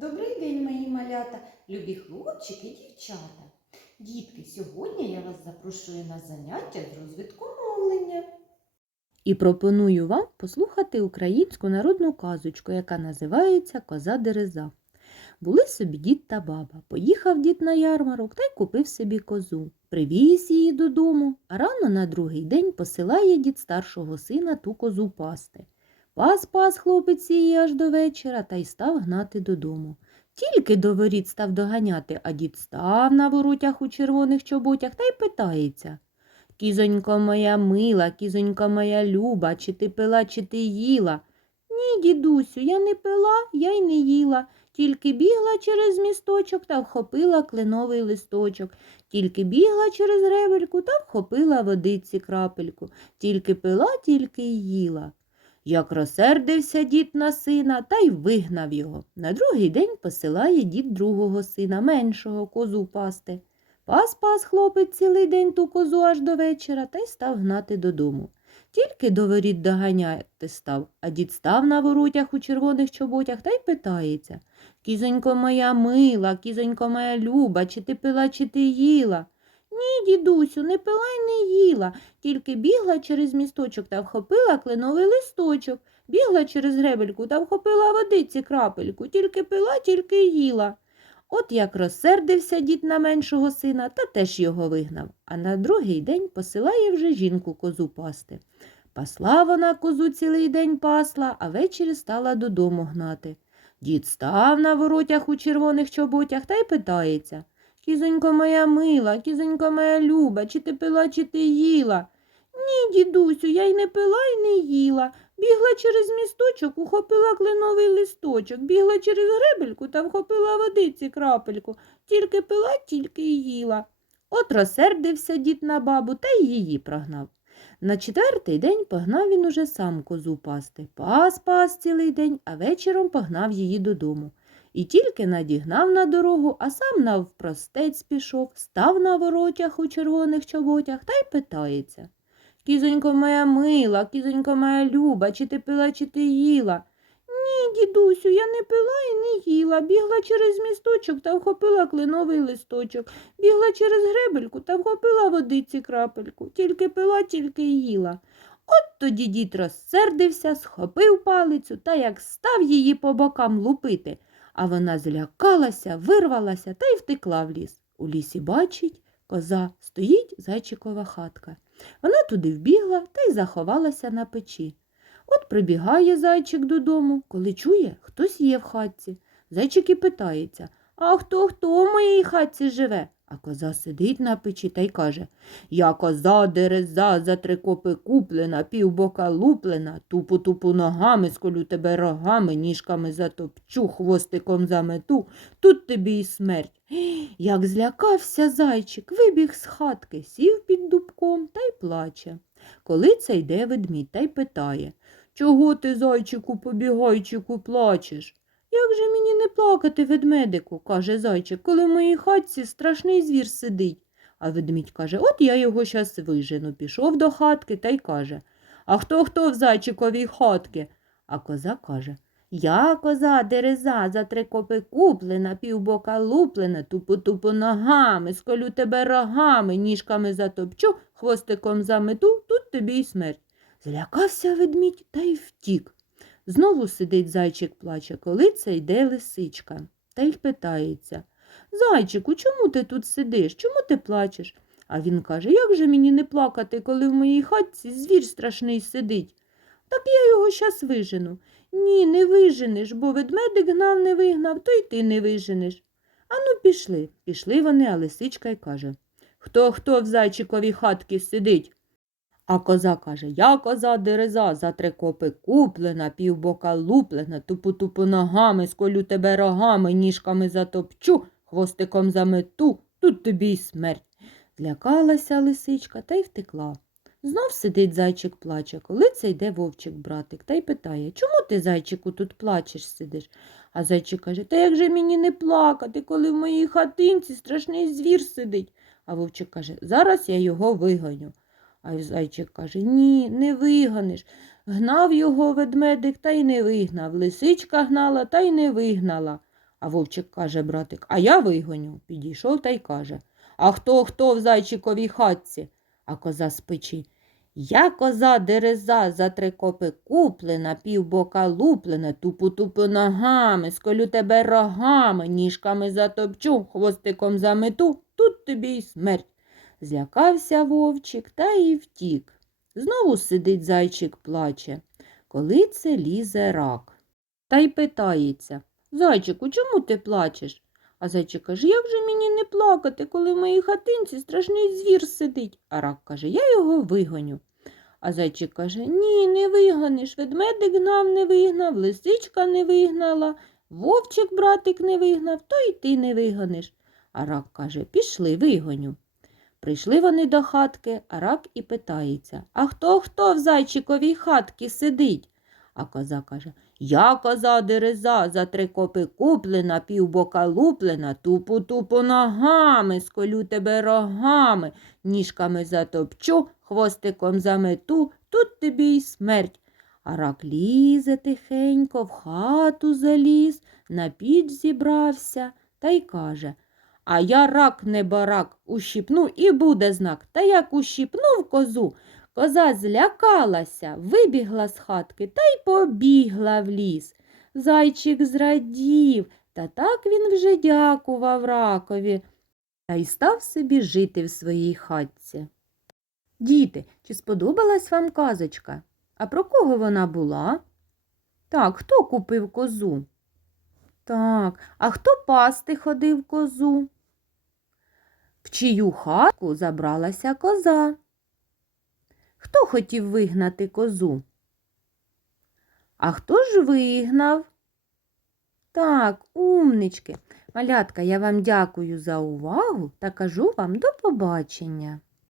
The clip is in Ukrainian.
Добрий день, мої малята, любі хлопчики і дівчата. Дітки, сьогодні я вас запрошую на заняття з розвитку мовлення. І пропоную вам послухати українську народну казочку, яка називається Коза Дереза. Були собі дід та баба. Поїхав дід на ярмарок та й купив собі козу. Привіз її додому, а рано на другий день посилає дід старшого сина ту козу пасти. Пас пас хлопець її аж до вечора та й став гнати додому. Тільки до воріт став доганяти, а дід став на воротях у червоних чоботях та й питається. Кізонько моя мила, кізонько моя люба, чи ти пила, чи ти їла? Ні, дідусю, я не пила, я й не їла, тільки бігла через місточок та вхопила кленовий листочок, тільки бігла через гребельку та вхопила водиці крапельку, тільки пила, тільки й їла. Як розсердився дід на сина та й вигнав його. На другий день посилає дід другого сина, меншого, козу пасти. Пас пас хлопець цілий день ту козу аж до вечора та й став гнати додому. Тільки до воріт доганяти став, а дід став на воротях у червоних чоботях та й питається Кізонько моя мила, кізонько моя люба, чи ти пила, чи ти їла? Ні, дідусю, не пила й не їла, тільки бігла через місточок та вхопила кленовий листочок, бігла через гребельку та вхопила водиці крапельку, тільки пила, тільки їла. От як розсердився дід на меншого сина, та теж його вигнав, а на другий день посилає вже жінку козу пасти. Пасла вона козу цілий день пасла, а ввечері стала додому гнати. Дід став на воротях у червоних чоботях та й питається Кізонько моя мила, кізонько моя люба, чи ти пила, чи ти їла? Ні, дідусю, я й не пила, й не їла. Бігла через місточок, ухопила кленовий листочок, бігла через гребельку та вхопила водиці крапельку, тільки пила, тільки й їла. От розсердився дід на бабу та й її прогнав. На четвертий день погнав він уже сам козу пасти. Пас пас цілий день, а вечором погнав її додому. І тільки надігнав на дорогу, а сам навпростець пішов, став на воротях у червоних чоботях та й питається. Кізонько моя мила, кізонько моя люба, чи ти пила, чи ти їла? Ні, дідусю, я не пила і не їла. Бігла через місточок та вхопила кленовий листочок, бігла через гребельку та вхопила водиці крапельку, тільки пила, тільки їла. От тоді дід розсердився, схопив палицю та як став її по бокам лупити, а вона злякалася, вирвалася та й втекла в ліс. У лісі бачить, коза стоїть зайчикова хатка. Вона туди вбігла та й заховалася на печі. От прибігає зайчик додому, коли чує, хтось є в хатці. Зайчик і питається А хто хто в моїй хатці живе? А коза сидить на печі та й каже Я коза дереза за три копи куплена, півбока луплена, тупу тупу ногами, сколю тебе рогами, ніжками затопчу, хвостиком замету, тут тобі й смерть. Як злякався зайчик, вибіг з хатки, сів під дубком та й плаче. Коли це йде ведмідь та й питає Чого ти, зайчику, побігайчику, плачеш? Як же мені не плакати, ведмедику, каже зайчик, коли в моїй хатці страшний звір сидить. А ведмідь каже, от я його щас вижену. Пішов до хатки та й каже А хто хто в зайчиковій хатки? А коза каже Я коза дереза за три копи куплена, півбока луплена, тупу-тупу ногами, сколю тебе рогами, ніжками затопчу, хвостиком замету, тут тобі й смерть. Злякався ведмідь та й втік. Знову сидить зайчик плаче, коли це йде лисичка, та й питається Зайчику, чому ти тут сидиш? Чому ти плачеш? А він каже, як же мені не плакати, коли в моїй хатці звір страшний сидить? Так я його щас вижену. Ні, не виженеш, бо ведмедик гнав, не вигнав, то й ти не виженеш. Ану, пішли. Пішли вони, а лисичка й каже Хто хто в зайчиковій хатці сидить? А коза каже Я коза дереза, за три копи куплена, півбока луплена, тупу-тупу ногами, сколю тебе рогами, ніжками затопчу, хвостиком замету, тут тобі й смерть. Злякалася лисичка та й втекла. Знов сидить зайчик плаче, коли це йде вовчик братик, та й питає Чому ти, зайчику, тут плачеш сидиш? А зайчик каже Та як же мені не плакати, коли в моїй хатинці страшний звір сидить? А вовчик каже Зараз я його вигоню. А зайчик каже Ні, не вигониш. Гнав його ведмедик та й не вигнав. Лисичка гнала та й не вигнала. А вовчик каже, братик, а я вигоню. Підійшов та й каже. А хто хто в зайчиковій хатці? А коза з. Я коза дереза за три копи куплена, півбока луплена, тупу-тупу ногами, сколю тебе рогами, ніжками затопчу, хвостиком замету, тут тобі й смерть. Злякався вовчик та й втік. Знову сидить зайчик плаче. Коли це лізе рак. Та й питається Зайчику, чому ти плачеш? А зайчик каже, як же мені не плакати, коли в моїй хатинці страшний звір сидить? А рак каже, я його вигоню. А зайчик каже, ні, не вигониш. Ведмедик гнав не вигнав, лисичка не вигнала, вовчик братик не вигнав, то й ти не вигониш. А рак каже, пішли, вигоню. Прийшли вони до хатки, а рак і питається А хто хто в зайчиковій хатці сидить? А коза каже Я коза дереза, за три копи куплена, півбока луплена, тупу-тупу ногами, сколю тебе рогами, ніжками затопчу, хвостиком замету, тут тобі й смерть. А рак лізе тихенько, в хату заліз, на піч зібрався та й каже А я рак не барак, ущипну і буде знак. Та як ущипнув козу, Коза злякалася, вибігла з хатки та й побігла в ліс. Зайчик зрадів, та так він вже дякував ракові та й став собі жити в своїй хатці. Діти, чи сподобалась вам казочка? А про кого вона була? Так, хто купив козу? Так, а хто пасти ходив козу? В чию хатку забралася коза? Хто хотів вигнати козу? А хто ж вигнав? Так, умнички. Малятка, я вам дякую за увагу та кажу вам до побачення.